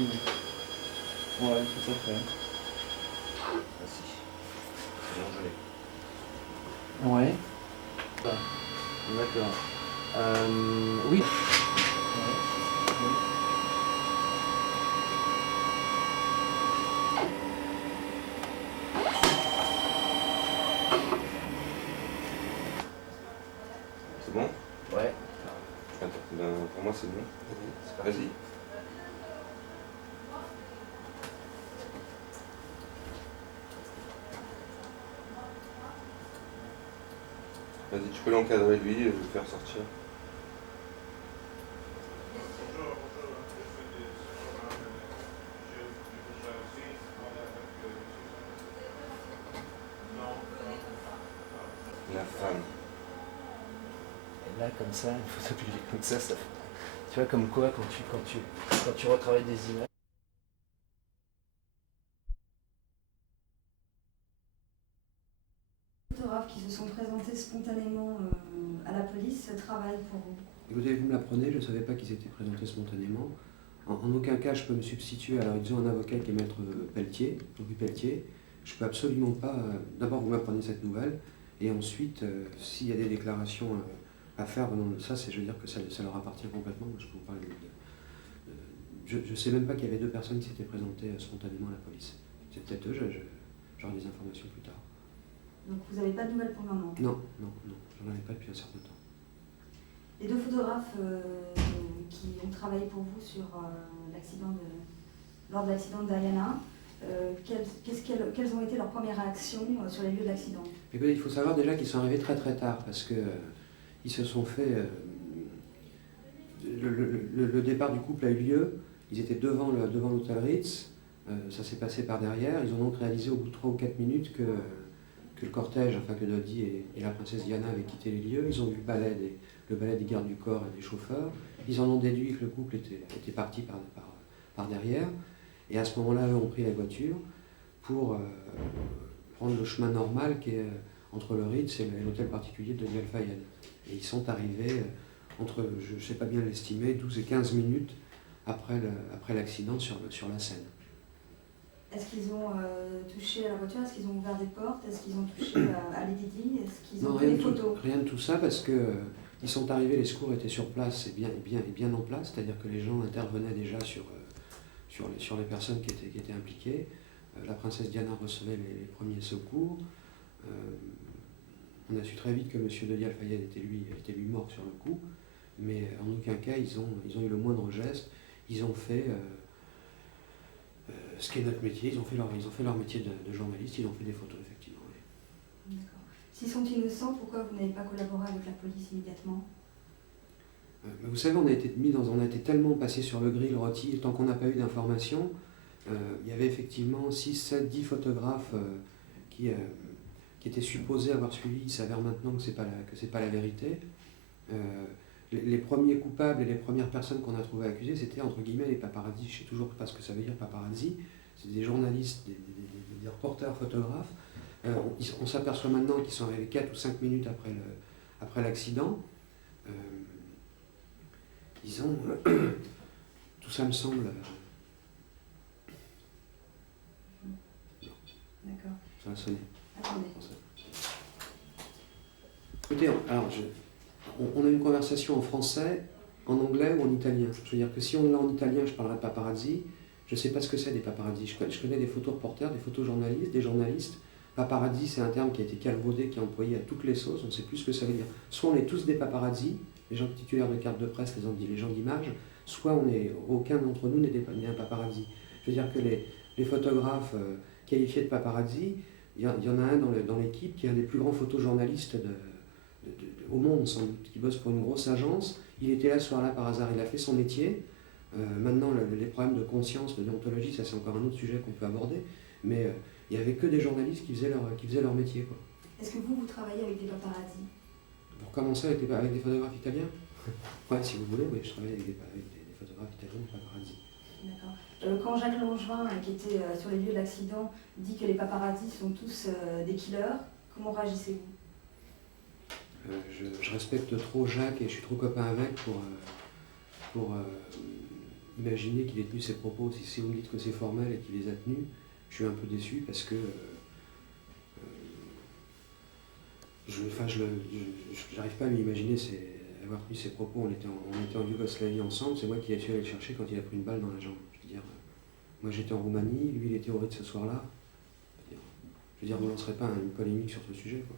Ouais, tout à fait. Ah si, c'est bon, je l'ai. Ouais. D'accord. Oui. C'est bon? Ouais. Attends, ben, pour moi c'est bon. C'est parti. Vas-y. Vas-y, tu peux l'encadrer lui et le faire sortir. La femme. Et là, comme ça, une photo publique comme ça fait... Tu vois, comme quoi, quand tu retravailles des images. Les photographes qui se sont présentés spontanément à la police travaillent pour vous. Écoutez, vous me l'apprenez, je ne savais pas qu'ils s'étaient présentés spontanément. En aucun cas, je peux me substituer. Alors, ils ont un avocat qui est maître Pelletier, Louis Pelletier. Je ne peux absolument pas. D'abord, vous m'apprenez cette nouvelle, et ensuite, s'il y a des déclarations à faire venant de ça, je veux dire que ça leur appartient complètement. Moi, je peux vous parler je ne sais même pas qu'il y avait deux personnes qui s'étaient présentées spontanément à la police. C'est peut-être eux, j'aurai des informations plus tard. Donc vous n'avez pas de nouvelles pour le moment? Non, j'en avais pas depuis un certain temps. Les deux photographes qui ont travaillé pour vous sur lors de l'accident de Diana, quelles ont été leurs premières réactions sur les lieux de l'accident? Il faut savoir déjà qu'ils sont arrivés très très tard parce que ils se sont fait. Le départ du couple a eu lieu, ils étaient devant l'hôtel Ritz, ça s'est passé par derrière, ils ont donc réalisé au bout de 3 ou 4 minutes que le cortège, enfin que Dodi et la princesse Diana avaient quitté les lieux. Ils ont vu le balai des gardes du corps et des chauffeurs. Ils en ont déduit que le couple était parti par derrière. Et à ce moment-là, eux ont pris la voiture pour prendre le chemin normal qui est entre le Ritz et l'hôtel particulier de Dodi Al-Fayed. Et ils sont arrivés entre, je ne sais pas bien l'estimer, 12 et 15 minutes après l'accident sur la Seine. Est-ce qu'ils ont touché à la voiture? Est-ce qu'ils ont ouvert des portes? Est-ce qu'ils ont touché à l'Edidi? Est-ce qu'ils ont pris des photos? Rien de tout ça parce que ils sont arrivés, les secours étaient sur place et bien en place, c'est-à-dire que les gens intervenaient déjà sur les personnes qui étaient impliquées. La princesse Diana recevait les premiers secours. On a su très vite que M. Dodi Al-Fayed était lui mort sur le coup, mais en aucun cas ils ont eu le moindre geste. Ils ont fait ce qui est notre métier, ils ont fait leur métier de journaliste, ils ont fait des photos, effectivement. Oui. D'accord. S'ils sont innocents, pourquoi vous n'avez pas collaboré avec la police immédiatement? Vous savez, on a été tellement passé sur le grill rôti, tant qu'on n'a pas eu d'informations. Il y avait effectivement 6, 7, 10 photographes qui étaient supposés avoir suivi. Il s'avère maintenant que c'est pas la vérité. Les premiers coupables et les premières personnes qu'on a trouvées accusées, c'était entre guillemets les paparazzi. Je ne sais toujours pas ce que ça veut dire paparazzi. C'est des journalistes, des reporters photographes. On s'aperçoit maintenant qu'ils sont arrivés 4 ou 5 minutes après l'accident. Disons, tout ça me semble. D'accord. Ça a sonné. Attendez. Écoutez, alors on a une conversation en français, en anglais ou en italien. Je veux dire que si on l'a en italien, je parlerai de paparazzi. Je ne sais pas ce que c'est des paparazzi. Je connais des photoreporters, des photojournalistes, des journalistes. Paparazzi, c'est un terme qui a été calvaudé, qui est employé à toutes les sauces. On ne sait plus ce que ça veut dire. Soit on est tous des paparazzi, les gens titulaires de cartes de presse, les gens d'image, soit aucun d'entre nous n'est un paparazzi. Je veux dire que les photographes qualifiés de paparazzi, il y en a un dans l'équipe qui est un des plus grands photojournalistes au monde, sans doute, qui bosse pour une grosse agence. Il était là ce soir-là par hasard, il a fait son métier. Maintenant, les problèmes de conscience, de déontologie, ça c'est encore un autre sujet qu'on peut aborder, mais il n'y avait que des journalistes qui faisaient leur métier, quoi. Est-ce que vous travaillez avec des paparazzi? Pour commencer avec des photographes italiens? Ouais, si vous voulez, oui, je travaille avec des photographes italiens, des paparazzi. D'accord. Quand Jacques Langevin, qui était sur les lieux de l'accident, dit que les paparazzi sont tous des killers, comment réagissez-vous? Je respecte trop Jacques et je suis trop copain avec pour imaginer qu'il ait tenu ses propos. Si vous me dites que c'est formel et qu'il les a tenus, je suis un peu déçu parce que j'arrive pas à m'imaginer avoir tenu ses propos. On était en Yougoslavie ensemble, c'est moi qui ai su aller le chercher quand il a pris une balle dans la jambe. Je veux dire, moi j'étais en Roumanie, lui il était au rythme ce soir-là. Je veux dire, vous ne lancerez pas une polémique sur ce sujet, quoi.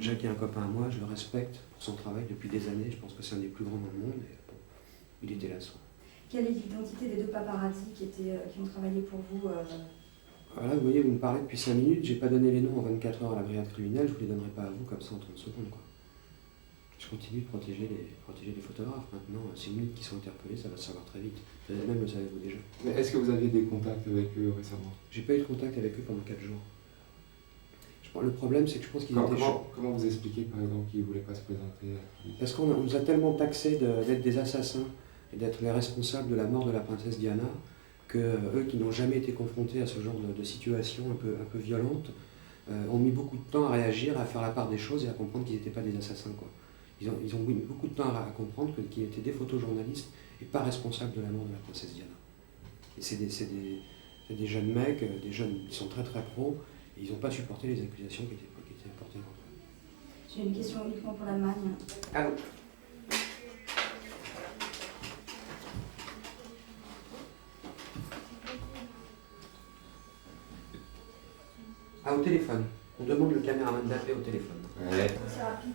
Jacques est un copain à moi, je le respecte pour son travail depuis des années, je pense que c'est un des plus grands dans le monde, et bon, il était là ce soir. Quelle est l'identité des deux paparazzi qui ont travaillé pour vous Voilà, vous voyez, vous me parlez depuis 5 minutes, j'ai pas donné les noms en 24 heures à la brigade criminelle, je vous les donnerai pas à vous comme ça en 30 secondes, quoi. Je continue de protéger les photographes. Maintenant, si vous me dites qu'ils sont interpellés, ça va se savoir très vite. Même le savez-vous déjà. Mais est-ce que vous aviez des contacts avec eux récemment? J'ai pas eu de contact avec eux pendant 4 jours. Le problème, c'est que je pense qu'ils étaient chauds. Comment vous expliquez par exemple qu'ils ne voulaient pas se présenter? Parce qu'on nous a tellement taxés d'être des assassins et d'être les responsables de la mort de la princesse Diana, que eux qui n'ont jamais été confrontés à ce genre de situation un peu violente, ont mis beaucoup de temps à réagir, à faire la part des choses et à comprendre qu'ils n'étaient pas des assassins, quoi. Ils ont mis beaucoup de temps à comprendre qu'ils étaient des photojournalistes et pas responsables de la mort de la princesse Diana. Et c'est des jeunes mecs, des jeunes qui sont très très pros, et ils n'ont pas supporté les accusations qui étaient portées contre eux. J'ai une question uniquement pour l'Allemagne. Allô? Ah, au téléphone. On demande le caméraman d'appeler au téléphone. Ouais. C'est rapide.